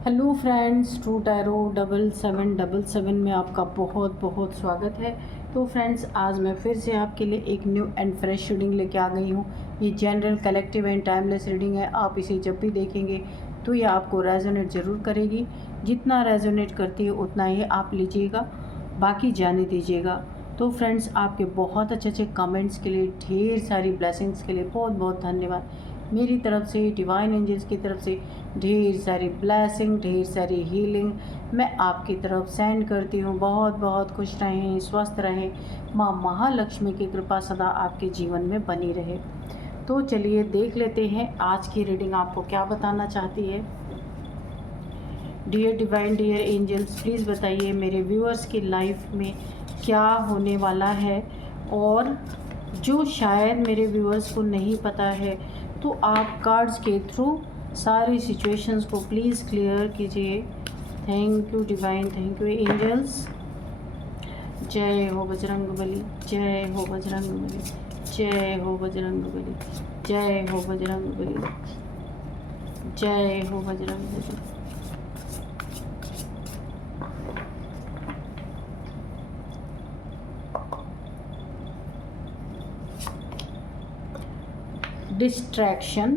Hello friends, true tarot 7777 में आपका बहुत बहुत स्वागत है। तो फ्रेंड्स, आज मैं फिर से आपके लिए एक न्यू एंड फ्रेश रीडिंग लेके आ गई हूँ। ये general, collective and timeless reading है। आप इसे जब भी देखेंगे तो ये आपको रेजोनेट ज़रूर करेगी। जितना रेजोनेट करती है उतना ही आप लीजिएगा, बाकी जाने दीजिएगा। तो फ्रेंड्स, आपके बहुत अच्छे अच्छे कमेंट्स के लिए, ढेर सारी ब्लेसिंग्स के लिए बहुत बहुत धन्यवाद। मेरी तरफ से, डिवाइन एंजल्स की तरफ से ढेर सारी ब्लेसिंग, ढेर सारी हीलिंग मैं आपकी तरफ सेंड करती हूँ। बहुत बहुत खुश रहें, स्वस्थ रहें। माँ महालक्ष्मी की कृपा सदा आपके जीवन में बनी रहे। तो चलिए देख लेते हैं आज की रीडिंग आपको क्या बताना चाहती है। Dear divine, dear angels, please बताइए मेरे व्यूअर्स की लाइफ में क्या होने वाला है, और जो शायद मेरे व्यूअर्स को नहीं पता है तो आप कार्ड्स के थ्रू सारी सिचुएशंस को प्लीज़ क्लियर कीजिए। Thank you divine, thank you angels. जय हो बजरंगबली, जय हो बजरंगबली, जय हो बजरंगबली, जय हो बजरंगबली, जय हो Bajrangbali. Distraction,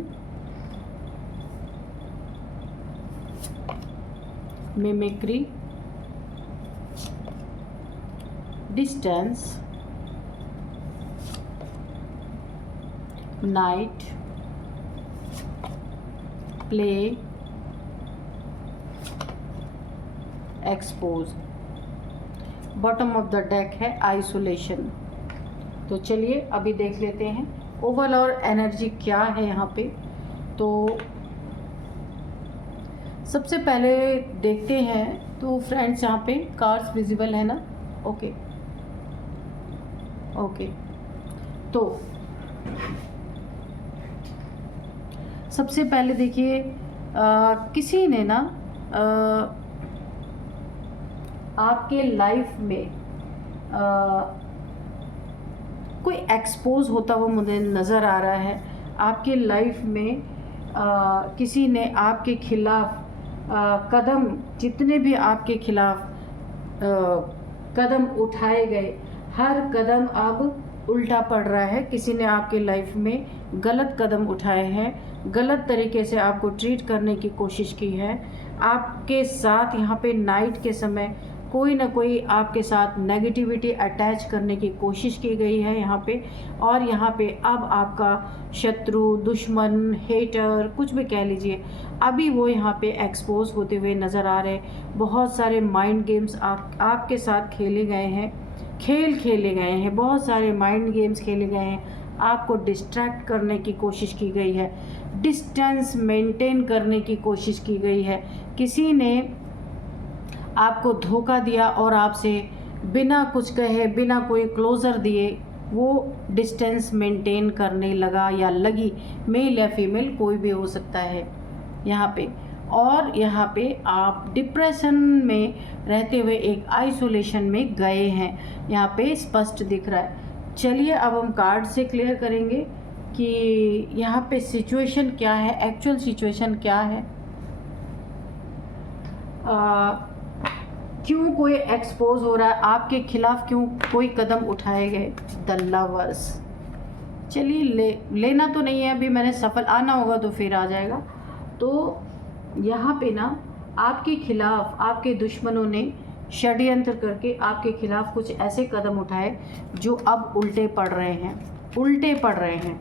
mimicry, distance, night, play, expose. Bottom of the deck है आइसोलेशन। तो चलिए अभी देख लेते हैं ओवरऑल और एनर्जी क्या है यहाँ पे। तो सबसे पहले देखते हैं। तो फ्रेंड्स, यहाँ पे कार्ड्स विजिबल है ना? Okay okay. तो सबसे पहले देखिए, किसी ने ना आपके लाइफ में कोई एक्सपोज होता हुआ मुझे नज़र आ रहा है। आपके लाइफ में किसी ने आपके खिलाफ कदम, जितने भी आपके खिलाफ कदम उठाए गए, हर कदम अब उल्टा पड़ रहा है। किसी ने आपके लाइफ में गलत कदम उठाए हैं, गलत तरीके से आपको ट्रीट करने की कोशिश की है। आपके साथ यहाँ पे नाइट के समय कोई ना कोई आपके साथ नेगेटिविटी अटैच करने की कोशिश की गई है यहाँ पे। और यहाँ पे अब आपका शत्रु, दुश्मन, हेटर, कुछ भी कह लीजिए, अभी वो यहाँ पे एक्सपोज होते हुए नज़र आ रहे हैं। बहुत सारे माइंड गेम्स आपके साथ खेले गए हैं, खेले गए हैं। बहुत सारे माइंड गेम्स खेले गए हैं। आपको डिस्ट्रैक्ट करने की कोशिश की गई है, डिस्टेंस मेंटेन करने की कोशिश की गई है। किसी ने आपको धोखा दिया और आपसे बिना कुछ कहे, बिना कोई क्लोज़र दिए वो डिस्टेंस मेंटेन करने लगा या लगी। मेल या फीमेल कोई भी हो सकता है यहाँ पे। और यहाँ पे आप डिप्रेशन में रहते हुए एक आइसोलेशन में गए हैं, यहाँ पे स्पष्ट दिख रहा है। चलिए अब हम कार्ड से क्लियर करेंगे कि यहाँ पे सिचुएशन क्या है, एक्चुअल सिचुएशन क्या है। क्यों कोई एक्सपोज हो रहा है आपके खिलाफ, क्यों कोई कदम उठाए गए। The lovers. चलिए लेना तो नहीं है अभी, मैंने सफल आना होगा तो फिर आ जाएगा। तो यहाँ पे ना आपके खिलाफ आपके दुश्मनों ने षड्यंत्र करके आपके खिलाफ कुछ ऐसे कदम उठाए जो अब उल्टे पड़ रहे हैं।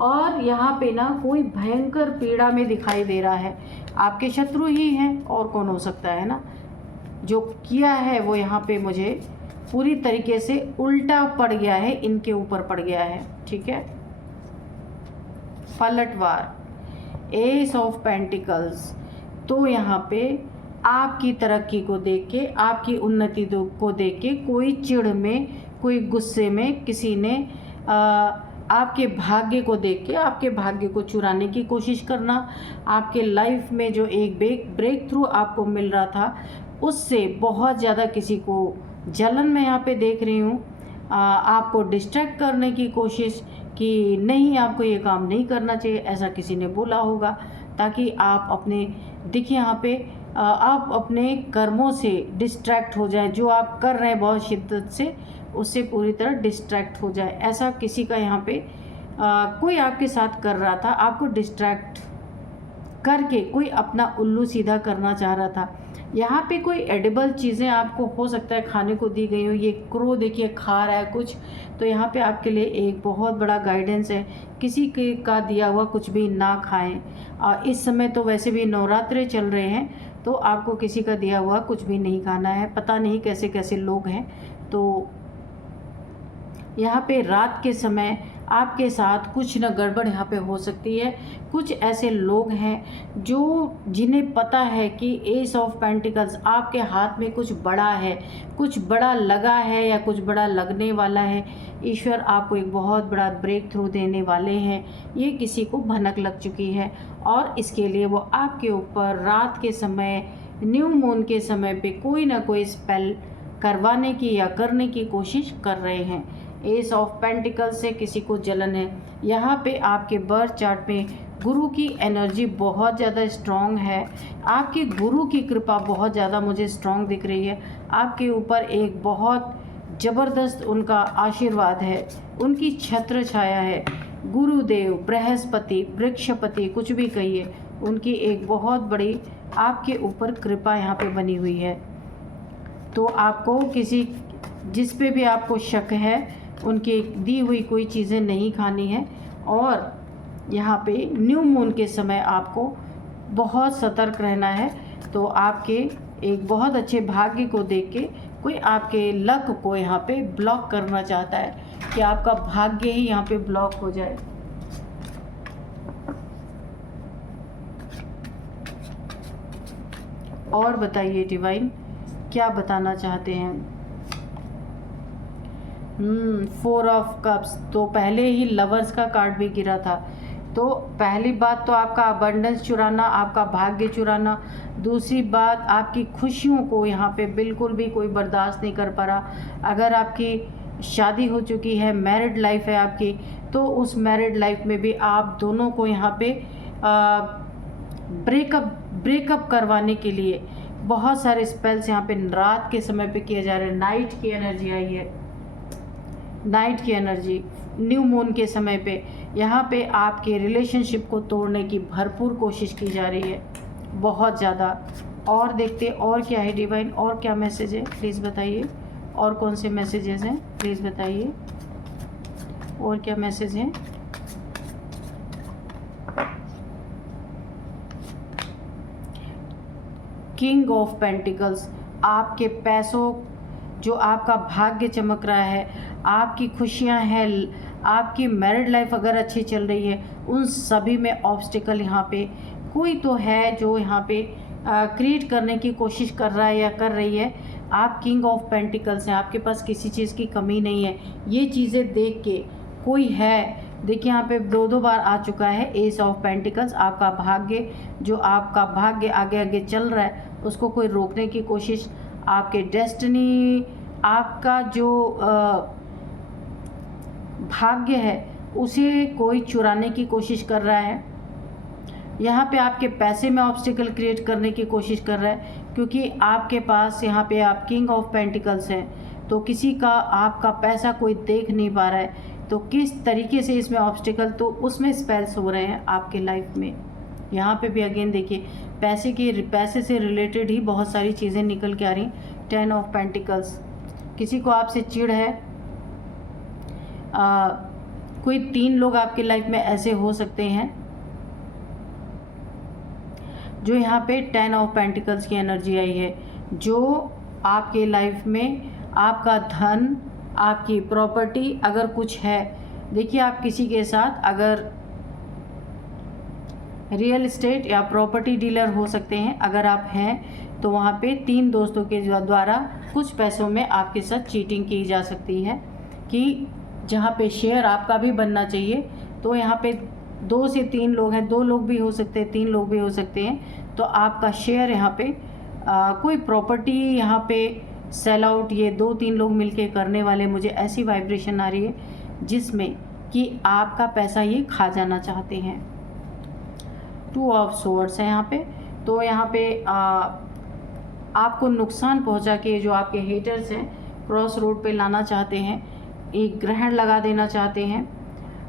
और यहाँ पे ना कोई भयंकर पीड़ा में दिखाई दे रहा है। आपके शत्रु ही हैं, और कौन हो सकता है ना। जो किया है वो यहाँ पे मुझे पूरी तरीके से उल्टा पड़ गया है, इनके ऊपर पड़ गया है। ठीक है, पलटवार, एस ऑफ पेंटिकल्स। तो यहाँ पे आपकी तरक्की को देख के, आपकी उन्नति को देख के कोई चिढ़ में, कोई गुस्से में किसी ने आपके भाग्य को देख के आपके भाग्य को चुराने की कोशिश करना। आपके लाइफ में जो एक ब्रेक थ्रू आपको मिल रहा था, उससे बहुत ज़्यादा किसी को जलन में यहाँ पे देख रही हूँ। आपको डिस्ट्रैक्ट करने की कोशिश कि नहीं, आपको ये काम नहीं करना चाहिए, ऐसा किसी ने बोला होगा ताकि आप अपने देखिए यहाँ पे आप अपने कर्मों से डिस्ट्रैक्ट हो जाए, जो आप कर रहे हैं बहुत शिद्दत से, उससे पूरी तरह डिस्ट्रैक्ट हो जाए। ऐसा किसी का यहाँ पे कोई आपके साथ कर रहा था, आपको डिस्ट्रैक्ट करके कोई अपना उल्लू सीधा करना चाह रहा था। यहाँ पे कोई एडिबल चीज़ें आपको हो सकता है खाने को दी गई हो। ये क्रो देखिए खा रहा है कुछ, तो यहाँ पे आपके लिए एक बहुत बड़ा गाइडेंस है, किसी के का दिया हुआ कुछ भी ना खाएं। इस समय तो वैसे भी नवरात्रे चल रहे हैं, तो आपको किसी का दिया हुआ कुछ भी नहीं खाना है। पता नहीं कैसे कैसे लोग हैं। तो यहाँ पे रात के समय आपके साथ कुछ न गड़बड़ यहाँ पे हो सकती है। कुछ ऐसे लोग हैं जो जिन्हें पता है कि एस ऑफ पेंटिकल्स आपके हाथ में कुछ बड़ा है, कुछ बड़ा लगा है या कुछ बड़ा लगने वाला है। ईश्वर आपको एक बहुत बड़ा ब्रेक थ्रू देने वाले हैं। ये किसी को भनक लग चुकी है और इसके लिए वो आपके ऊपर रात के समय, न्यू मून के समय पे कोई ना कोई स्पेल करवाने की या करने की कोशिश कर रहे हैं। एस ऑफ पेंटिकल्स से किसी को जलन है। यहाँ पे आपके बर्थ चार्ट में गुरु की एनर्जी बहुत ज़्यादा स्ट्रॉन्ग है। आपके गुरु की कृपा बहुत ज़्यादा मुझे स्ट्रॉन्ग दिख रही है। आपके ऊपर एक बहुत ज़बरदस्त उनका आशीर्वाद है, उनकी छत्र छाया है। गुरुदेव, बृहस्पति, वृक्षपति, कुछ भी कहिए, उनकी एक बहुत बड़ी आपके ऊपर कृपा यहाँ पे बनी हुई है। तो आपको किसी जिस पे भी आपको शक है, उनकी दी हुई कोई चीज़ें नहीं खानी है। और यहाँ पे न्यू मून के समय आपको बहुत सतर्क रहना है। तो आपके एक बहुत अच्छे भाग्य को देख के कोई आपके लक को यहाँ पे ब्लॉक करना चाहता है कि आपका भाग्य ही यहाँ पे ब्लॉक हो जाए। और बताइए डिवाइन क्या बताना चाहते हैं। 4 ऑफ कप्स, तो पहले ही लवर्स का कार्ड भी गिरा था। तो पहली बात तो आपका अबंडेंस चुराना, आपका भाग्य चुराना। दूसरी बात, आपकी खुशियों को यहाँ पे बिल्कुल भी कोई बर्दाश्त नहीं कर पा रहा। अगर आपकी शादी हो चुकी है, मैरिड लाइफ है आपकी, तो उस मैरिड लाइफ में भी आप दोनों को यहाँ पे ब्रेकअप करवाने के लिए बहुत सारे स्पेल्स यहाँ पे रात के समय पे किए जा रहे हैं। नाइट की एनर्जी आई है, नाइट की एनर्जी न्यू मून के समय पे यहाँ पे आपके रिलेशनशिप को तोड़ने की भरपूर कोशिश की जा रही है, बहुत ज़्यादा। और देखते और क्या है डिवाइन, और क्या मैसेज है प्लीज़ बताइए। और कौन से मैसेजेस हैं प्लीज़ बताइए, और क्या मैसेज हैं। किंग ऑफ पेंटिकल्स, आपके पैसों, जो आपका भाग्य चमक रहा है, आपकी खुशियां हैं, आपकी मैरिड लाइफ अगर अच्छी चल रही है, उन सभी में ऑब्स्टिकल यहाँ पे कोई तो है जो यहाँ पे क्रिएट करने की कोशिश कर रहा है या कर रही है। आप किंग ऑफ पेंटिकल्स हैं, आपके पास किसी चीज़ की कमी नहीं है। ये चीज़ें देख के कोई है, देखिए यहाँ पे 2 बार आ चुका है एस ऑफ पेंटिकल्स। आपका भाग्य, जो आपका भाग्य आगे आगे चल रहा है, उसको कोई रोकने की कोशिश, आपके डेस्टिनी, आपका जो भाग्य है उसे कोई चुराने की कोशिश कर रहा है। यहाँ पे आपके पैसे में ऑब्स्टिकल क्रिएट करने की कोशिश कर रहा है, क्योंकि आपके पास यहाँ पे आप किंग ऑफ पेंटिकल्स हैं, तो किसी का आपका पैसा कोई देख नहीं पा रहा है। तो किस तरीके से इसमें ऑब्स्टिकल, तो उसमें स्पेल्स हो रहे हैं आपके लाइफ में। यहाँ पे भी अगेन देखिए पैसे से रिलेटेड ही बहुत सारी चीज़ें निकल के आ रही। 10 ऑफ पेंटिकल्स, किसी को आपसे चिढ़ है। कोई 3 लोग आपके लाइफ में ऐसे हो सकते हैं जो यहाँ पे 10 ऑफ पेंटिकल्स की एनर्जी आई है, जो आपके लाइफ में आपका धन, आपकी प्रॉपर्टी अगर कुछ है। देखिए आप किसी के साथ अगर रियल एस्टेट या प्रॉपर्टी डीलर हो सकते हैं, अगर आप हैं तो वहाँ पे 3 दोस्तों के द्वारा कुछ पैसों में आपके साथ चीटिंग की जा सकती है, कि जहाँ पे शेयर आपका भी बनना चाहिए। तो यहाँ पे 2 से 3 लोग हैं, 2 लोग भी हो सकते हैं, 3 लोग भी हो सकते हैं। तो आपका शेयर यहाँ पे कोई प्रॉपर्टी यहाँ पे सेल आउट, ये 2-3 लोग मिलके करने वाले, मुझे ऐसी वाइब्रेशन आ रही है जिसमें कि आपका पैसा ये खा जाना चाहते हैं। 2 ऑफ सोर्ड्स है यहाँ पे, तो यहाँ पे आपको नुकसान पहुँचा के जो आपके हेटर्स हैं क्रॉस रोड पे लाना चाहते हैं, एक ग्रहण लगा देना चाहते हैं।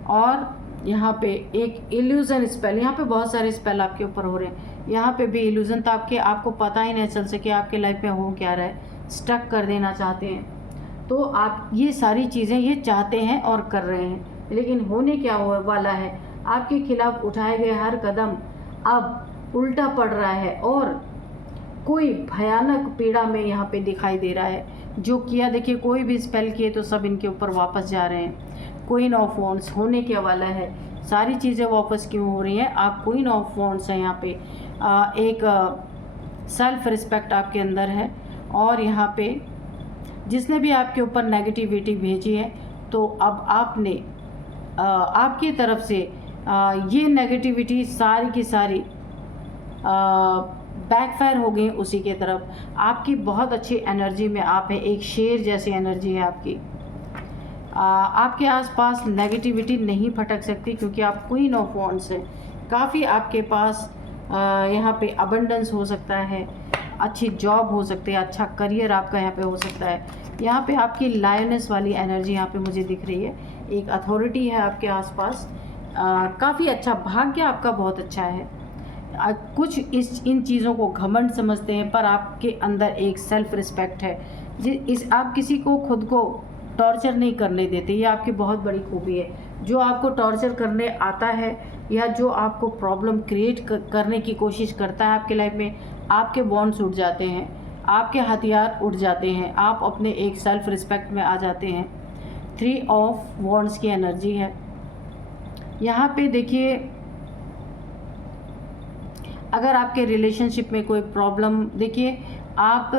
और यहाँ पे एक इल्यूज़न स्पेल, यहाँ पे बहुत सारे स्पेल आपके ऊपर हो रहे हैं। यहाँ पे भी इल्यूज़न था आपको पता ही नहीं चल सके आपके लाइफ में हो क्या रहा है, स्टक कर देना चाहते हैं। तो आप ये सारी चीज़ें ये चाहते हैं और कर रहे हैं, लेकिन होने क्या वाला है, आपके खिलाफ उठाए गए हर कदम अब उल्टा पड़ रहा है और कोई भयानक पीड़ा में यहाँ पे दिखाई दे रहा है। जो किया, देखिए कोई भी स्पेल किए तो सब इनके ऊपर वापस जा रहे हैं। क्वीन ऑफ वॉन्ड्स होने क्या वाला है, सारी चीज़ें वापस क्यों हो रही हैं, आप क्वीन ऑफ वॉन्ड्स हैं यहाँ पे। एक सेल्फ रिस्पेक्ट आपके अंदर है और यहाँ पे जिसने भी आपके ऊपर नेगेटिविटी भेजी है तो अब आपने आपकी तरफ से ये नेगेटिविटी सारी की सारी बैकफायर हो गई उसी के तरफ। आपकी बहुत अच्छी एनर्जी में आप हैं, एक शेर जैसी एनर्जी है आपकी। आपके आसपास नेगेटिविटी नहीं फटक सकती क्योंकि आप क्वीन ऑफ वॉन्ड्स हैं। काफ़ी आपके पास यहाँ पे अबंडेंस हो सकता है, अच्छी जॉब हो सकती है, अच्छा करियर आपका यहाँ पे हो सकता है। यहाँ पे आपकी लायनेस वाली एनर्जी यहाँ पे मुझे दिख रही है, एक अथॉरिटी है आपके आसपास। काफ़ी अच्छा भाग्य आपका बहुत अच्छा है। कुछ इन चीज़ों को घमंड समझते हैं पर आपके अंदर एक सेल्फ रिस्पेक्ट है। आप किसी को खुद को टॉर्चर नहीं करने देते, ये आपकी बहुत बड़ी खूबी है। जो आपको टॉर्चर करने आता है या जो आपको प्रॉब्लम क्रिएट करने की कोशिश करता है आपके लाइफ में, आपके बॉन्ड्स उठ जाते हैं, आपके हथियार उठ जाते हैं, आप अपने एक सेल्फ रिस्पेक्ट में आ जाते हैं। 3 ऑफ वॉन्ड्स की एनर्जी है यहाँ पे। देखिए अगर आपके रिलेशनशिप में कोई प्रॉब्लम, देखिए आप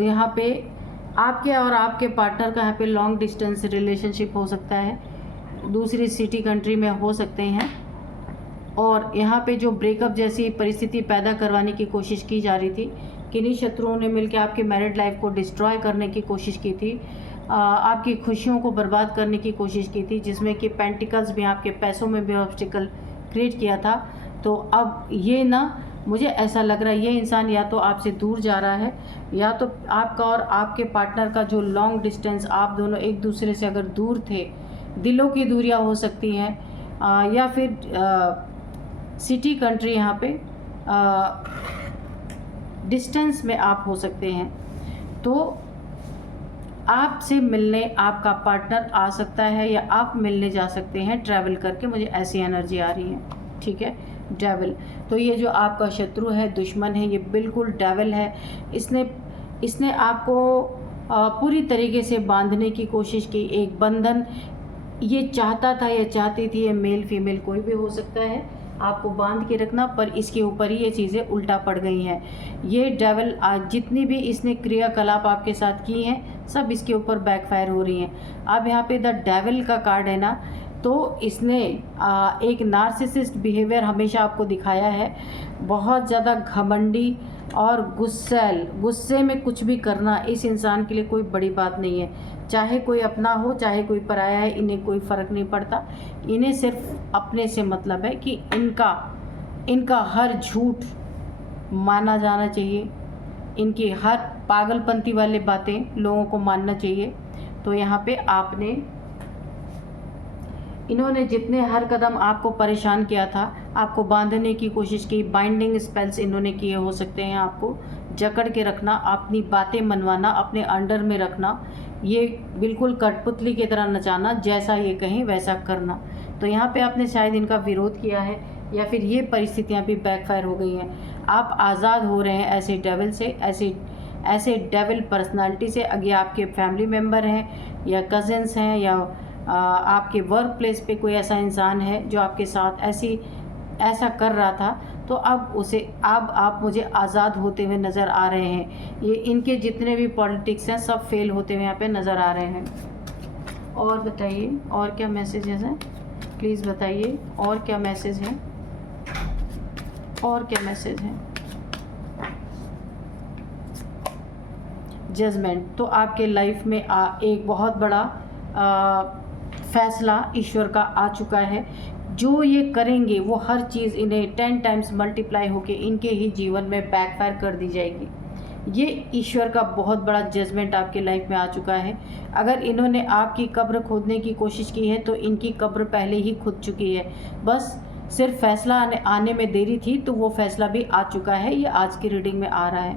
यहाँ पे आपके और आपके पार्टनर का यहाँ पे लॉन्ग डिस्टेंस रिलेशनशिप हो सकता है, दूसरी सिटी कंट्री में हो सकते हैं। और यहाँ पे जो ब्रेकअप जैसी परिस्थिति पैदा करवाने की कोशिश की जा रही थी, किन्हीं शत्रुओं ने मिलकर आपके मैरिड लाइफ को डिस्ट्रॉय करने की कोशिश की थी, आपकी खुशियों को बर्बाद करने की कोशिश की थी, जिसमें कि पेंटिकल्स भी आपके पैसों में भी ऑब्स्टिकल क्रिएट किया था। तो अब ये ना, मुझे ऐसा लग रहा है ये इंसान या तो आपसे दूर जा रहा है, या तो आपका और आपके पार्टनर का जो लॉन्ग डिस्टेंस, आप दोनों एक दूसरे से अगर दूर थे, दिलों की दूरियां हो सकती हैं, या फिर सिटी कंट्री यहाँ पे डिस्टेंस में आप हो सकते हैं। तो आपसे मिलने आपका पार्टनर आ सकता है या आप मिलने जा सकते हैं ट्रैवल करके, मुझे ऐसी एनर्जी आ रही है। ठीक है, डेविल। तो ये जो आपका शत्रु है, दुश्मन है, ये बिल्कुल डेविल है। इसने आपको पूरी तरीके से बांधने की कोशिश की, एक बंधन ये चाहता था या चाहती थी, ये मेल फीमेल कोई भी हो सकता है, आपको बांध के रखना, पर इसके ऊपर ही ये चीज़ें उल्टा पड़ गई हैं। ये डेविल आज जितनी भी इसने क्रियाकलाप आपके साथ की हैं, सब इसके ऊपर बैकफायर हो रही हैं। अब यहाँ पे द डेविल का कार्ड है ना, तो इसने एक नार्सिसिस्ट बिहेवियर हमेशा आपको दिखाया है, बहुत ज़्यादा घमंडी और गुस्से में कुछ भी करना इस इंसान के लिए कोई बड़ी बात नहीं है। चाहे कोई अपना हो चाहे कोई पराया है, इन्हें कोई फ़र्क नहीं पड़ता। इन्हें सिर्फ अपने से मतलब है कि इनका हर झूठ माना जाना चाहिए, इनकी हर पागलपंती वाली बातें लोगों को मानना चाहिए। तो यहाँ पे इन्होंने जितने हर कदम आपको परेशान किया था, आपको बांधने की कोशिश की, बाइंडिंग स्पेल्स इन्होंने किए हो सकते हैं, आपको जकड़ के रखना, अपनी बातें मनवाना, अपने अंडर में रखना, ये बिल्कुल कठपुतली की तरह नचाना, जैसा ये कहें वैसा करना। तो यहाँ पे आपने शायद इनका विरोध किया है या फिर ये परिस्थितियाँ भी बैकफायर हो गई हैं। आप आज़ाद हो रहे हैं ऐसे डेविल से, ऐसे डेविल पर्सनालिटी से। अगर आपके फैमिली मेम्बर हैं या कज़न्स हैं या आपके वर्क प्लेस पे कोई ऐसा इंसान है जो आपके साथ ऐसा कर रहा था, तो अब आप मुझे आज़ाद होते हुए नज़र आ रहे हैं। ये इनके जितने भी पॉलिटिक्स हैं सब फेल होते हुए यहाँ पे नज़र आ रहे हैं। और बताइए और क्या मैसेजेस हैं, प्लीज़ बताइए और क्या मैसेज हैं, और क्या मैसेज हैं। जजमेंट, तो आपके लाइफ में एक बहुत बड़ा फैसला ईश्वर का आ चुका है। जो ये करेंगे वो हर चीज़ इन्हें 10 टाइम्स मल्टीप्लाई होके इनके ही जीवन में बैकफायर कर दी जाएगी। ये ईश्वर का बहुत बड़ा जजमेंट आपके लाइफ में आ चुका है। अगर इन्होंने आपकी कब्र खोदने की कोशिश की है तो इनकी कब्र पहले ही खुद चुकी है। बस सिर्फ फैसला आने में देरी थी, तो वो फैसला भी आ चुका है। ये आज की रीडिंग में आ रहा है।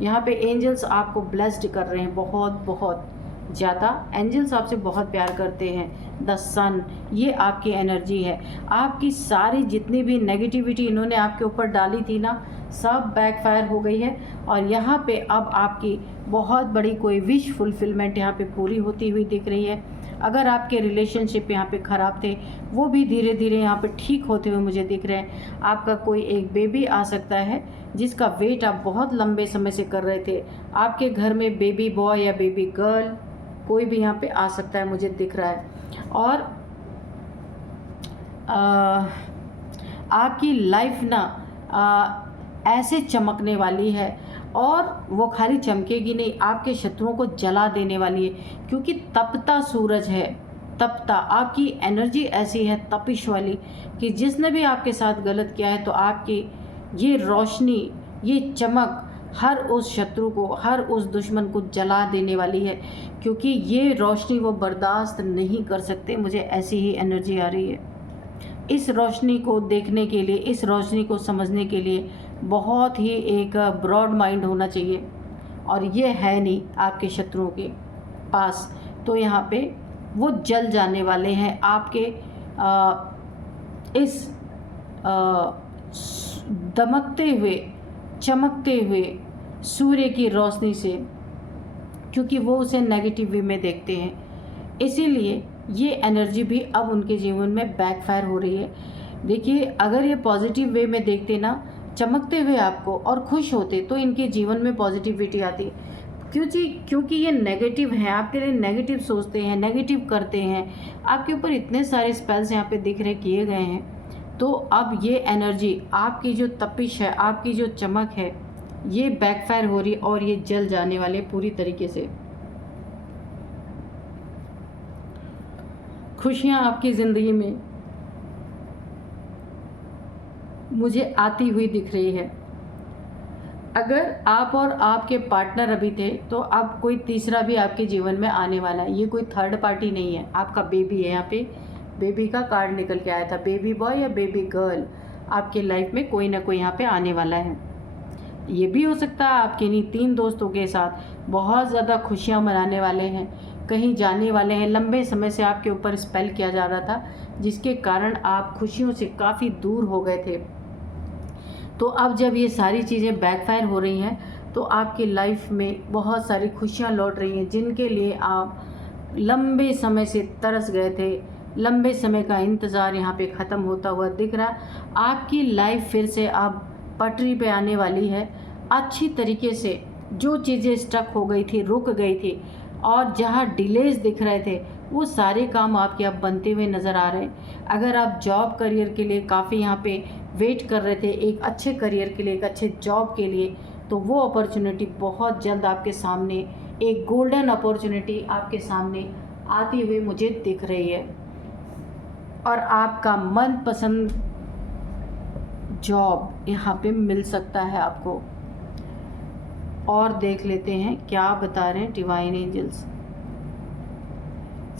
यहाँ पे एंजल्स आपको ब्लेस्ड कर रहे हैं बहुत बहुत ज़्यादा। एंजल्स आपसे बहुत प्यार करते हैं। द सन, ये आपकी एनर्जी है। आपकी सारी जितनी भी नेगेटिविटी इन्होंने आपके ऊपर डाली थी ना, सब बैकफायर हो गई है। और यहाँ पे अब आपकी बहुत बड़ी कोई विश फुलफिलमेंट यहाँ पे पूरी होती हुई दिख रही है। अगर आपके रिलेशनशिप यहाँ पे ख़राब थे, वो भी धीरे धीरे यहाँ पे ठीक होते हुए मुझे दिख रहे हैं। आपका कोई एक बेबी आ सकता है जिसका वेट आप बहुत लंबे समय से कर रहे थे। आपके घर में बेबी बॉय या बेबी गर्ल कोई भी यहाँ पे आ सकता है, मुझे दिख रहा है। और आपकी लाइफ ना ऐसे चमकने वाली है, और वो खाली चमकेगी नहीं, आपके शत्रुओं को जला देने वाली है। क्योंकि तपता सूरज है, तपता आपकी एनर्जी ऐसी है तपिश वाली कि जिसने भी आपके साथ गलत किया है तो आपकी ये रोशनी, ये चमक हर उस शत्रु को, हर उस दुश्मन को जला देने वाली है। क्योंकि ये रोशनी वो बर्दाश्त नहीं कर सकते। मुझे ऐसी ही एनर्जी आ रही है। इस रोशनी को देखने के लिए, इस रोशनी को समझने के लिए बहुत ही एक ब्रॉड माइंड होना चाहिए, और ये है नहीं आपके शत्रुओं के पास। तो यहाँ पे वो जल जाने वाले हैं आपके इस दमकते हुए, चमकते हुए सूर्य की रोशनी से, क्योंकि वो उसे नेगेटिव वे में देखते हैं। इसीलिए ये एनर्जी भी अब उनके जीवन में बैकफायर हो रही है। देखिए, अगर ये पॉजिटिव वे में देखते ना, चमकते हुए आपको और खुश होते, तो इनके जीवन में पॉजिटिविटी आती। क्योंकि ये नेगेटिव हैं, आपके लिए नेगेटिव सोचते हैं, नेगेटिव करते हैं। आपके ऊपर इतने सारे स्पेल्स यहाँ पे दिख रहे किए गए हैं। तो अब ये एनर्जी, आपकी जो तपिश है, आपकी जो चमक है, ये बैकफायर हो रही है और ये जल जाने वाले पूरी तरीके से। खुशियाँ आपकी ज़िंदगी में मुझे आती हुई दिख रही है। अगर आप और आपके पार्टनर अभी थे, तो अब कोई तीसरा भी आपके जीवन में आने वाला है। ये कोई थर्ड पार्टी नहीं है, आपका बेबी है। यहाँ पे बेबी का कार्ड निकल के आया था। बेबी बॉय या बेबी गर्ल आपके लाइफ में कोई ना कोई यहाँ पे आने वाला है। ये भी हो सकता है आपके नहीं 3 दोस्तों के साथ बहुत ज़्यादा खुशियाँ मनाने वाले हैं, कहीं जाने वाले हैं। लंबे समय से आपके ऊपर स्पेल किया जा रहा था, जिसके कारण आप खुशियों से काफ़ी दूर हो गए थे। तो अब जब ये सारी चीज़ें बैकफायर हो रही हैं, तो आपकी लाइफ में बहुत सारी खुशियाँ लौट रही हैं, जिनके लिए आप लंबे समय से तरस गए थे। लंबे समय का इंतज़ार यहाँ पे ख़त्म होता हुआ दिख रहा। आपकी लाइफ फिर से अब पटरी पे आने वाली है। अच्छी तरीके से जो चीज़ें स्टक हो गई थी, रुक गई थी, और जहाँ डिलेज दिख रहे थे, वो सारे काम आपके अब बनते हुए नज़र आ रहे हैं। अगर आप जॉब करियर के लिए काफ़ी यहाँ पे वेट कर रहे थे, एक अच्छे करियर के लिए, एक अच्छे जॉब के लिए, तो वो अपॉर्चुनिटी बहुत जल्द आपके सामने, एक गोल्डन अपॉर्चुनिटी आपके सामने आती हुई मुझे दिख रही है। और आपका मनपसंद जॉब यहाँ पे मिल सकता है आपको। और देख लेते हैं क्या बता रहे हैं डिवाइन एंजल्स।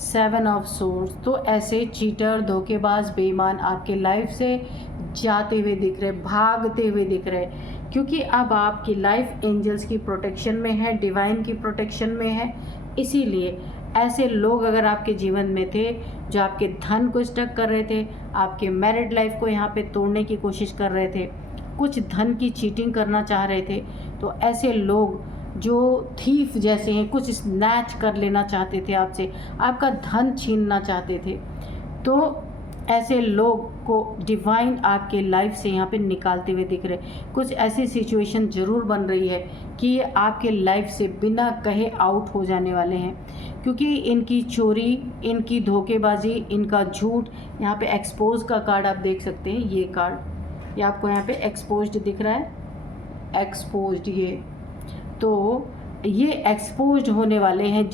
7 of swords. तो ऐसे चीटर, धोखेबाज, बेईमान आपके लाइफ से जाते हुए दिख रहे, भागते हुए दिख रहे, क्योंकि अब आपकी लाइफ एंजल्स की प्रोटेक्शन में है, डिवाइन की प्रोटेक्शन में है। इसीलिए ऐसे लोग अगर आपके जीवन में थे जो आपके धन को स्टक कर रहे थे, आपके मैरिड लाइफ को यहाँ पे तोड़ने की कोशिश कर रहे थे, कुछ धन की चीटिंग करना चाह रहे थे, तो ऐसे लोग जो थीफ जैसे हैं, कुछ स्नैच कर लेना चाहते थे आपसे, आपका धन छीनना चाहते थे, तो ऐसे लोग को डिवाइन आपके लाइफ से यहाँ पे निकालते हुए दिख रहे। कुछ ऐसी सिचुएशन ज़रूर बन रही है कि ये आपके लाइफ से बिना कहे आउट हो जाने वाले हैं, क्योंकि इनकी चोरी, इनकी धोखेबाजी, इनका झूठ, यहाँ पे एक्सपोज का कार्ड आप देख सकते हैं। ये कार्ड, ये आपको यहाँ पे एक्सपोज्ड दिख रहा है, एक्सपोज्ड। ये तो ये एक्सपोज्ड होने वाले हैं।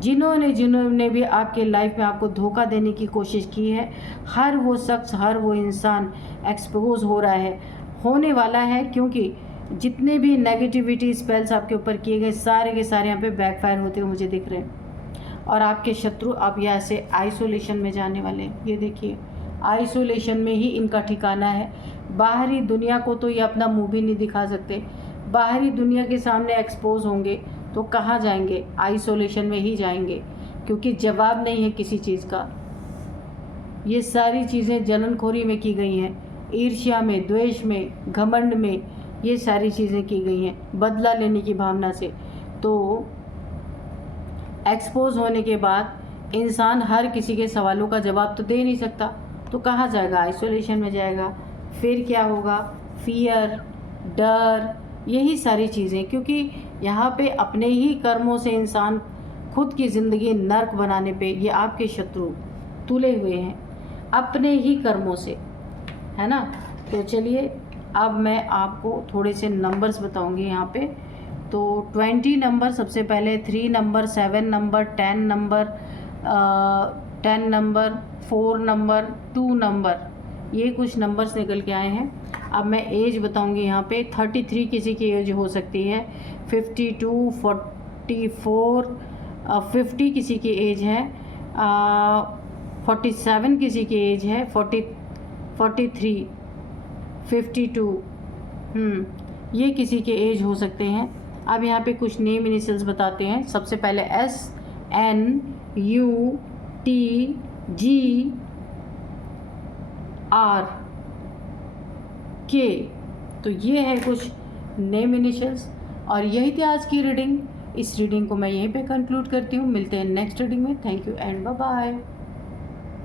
जिन्होंने भी आपके लाइफ में आपको धोखा देने की कोशिश की है, हर वो शख्स, हर वो इंसान एक्सपोज हो रहा है, होने वाला है, क्योंकि जितने भी नेगेटिविटी स्पेल्स आपके ऊपर किए गए सारे के सारे यहाँ पे बैकफायर होते हुए मुझे दिख रहे हैं। और आपके शत्रु अब यहाँ से आइसोलेशन में जाने वाले हैं। ये देखिए, आइसोलेशन में ही इनका ठिकाना है। बाहरी दुनिया को तो ये अपना मुंह भी नहीं दिखा सकते, बाहरी दुनिया के सामने एक्सपोज होंगे तो कहाँ जाएंगे? आइसोलेशन में ही जाएंगे, क्योंकि जवाब नहीं है किसी चीज़ का। ये सारी चीज़ें जलनखोरी में की गई हैं, ईर्ष्या में, द्वेष में, घमंड में, ये सारी चीज़ें की गई हैं, बदला लेने की भावना से। तो एक्सपोज होने के बाद इंसान हर किसी के सवालों का जवाब तो दे नहीं सकता, तो कहाँ जाएगा? आइसोलेशन में जाएगा। फिर क्या होगा? फियर, डर, यही सारी चीज़ें, क्योंकि यहाँ पे अपने ही कर्मों से इंसान खुद की ज़िंदगी नर्क बनाने पे ये आपके शत्रु तुले हुए हैं, अपने ही कर्मों से, है ना। तो चलिए अब मैं आपको थोड़े से नंबर्स बताऊंगी यहाँ पे। तो 20 नंबर सबसे पहले, 3 number, 7 number, 10 number, 10 number, 4 number, 2 number, ये कुछ नंबर्स निकल के आए हैं। अब मैं एज बताऊंगी यहाँ पे। 33 किसी की एज हो सकती है, 52, 44, 50 किसी की एज है, 47 किसी की एज है, 43, 52, ये किसी के एज हो सकते हैं। अब यहाँ पे कुछ नेम इनिशियल्स बताते हैं। सबसे पहले S, N, U, T, G, R, K। तो ये है कुछ नेम इनिशियल्स। और यही थी आज की रीडिंग। इस रीडिंग को मैं यहीं पे कंक्लूड करती हूँ। मिलते हैं नेक्स्ट रीडिंग में। Thank you and bye bye.